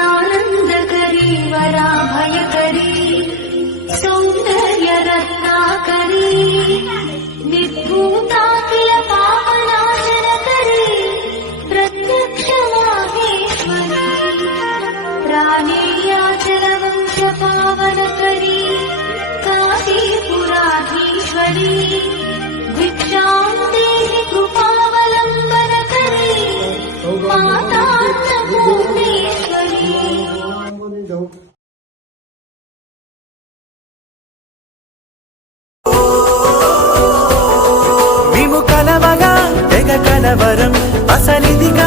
नित्यानन्दकरी वराभयकरी सौन्दर्यरत्नाकरी निर्भूताखिल पापनाशनकरी प्रत्यक्षमाहेश्वरी प्राणेयाचलवंशपावनकरी काशीपुराधीश्वरी भिक्षां देहि कृपावलम्बनकरी माता మేము కలవగా తెగ కలవరం అసలిదిగా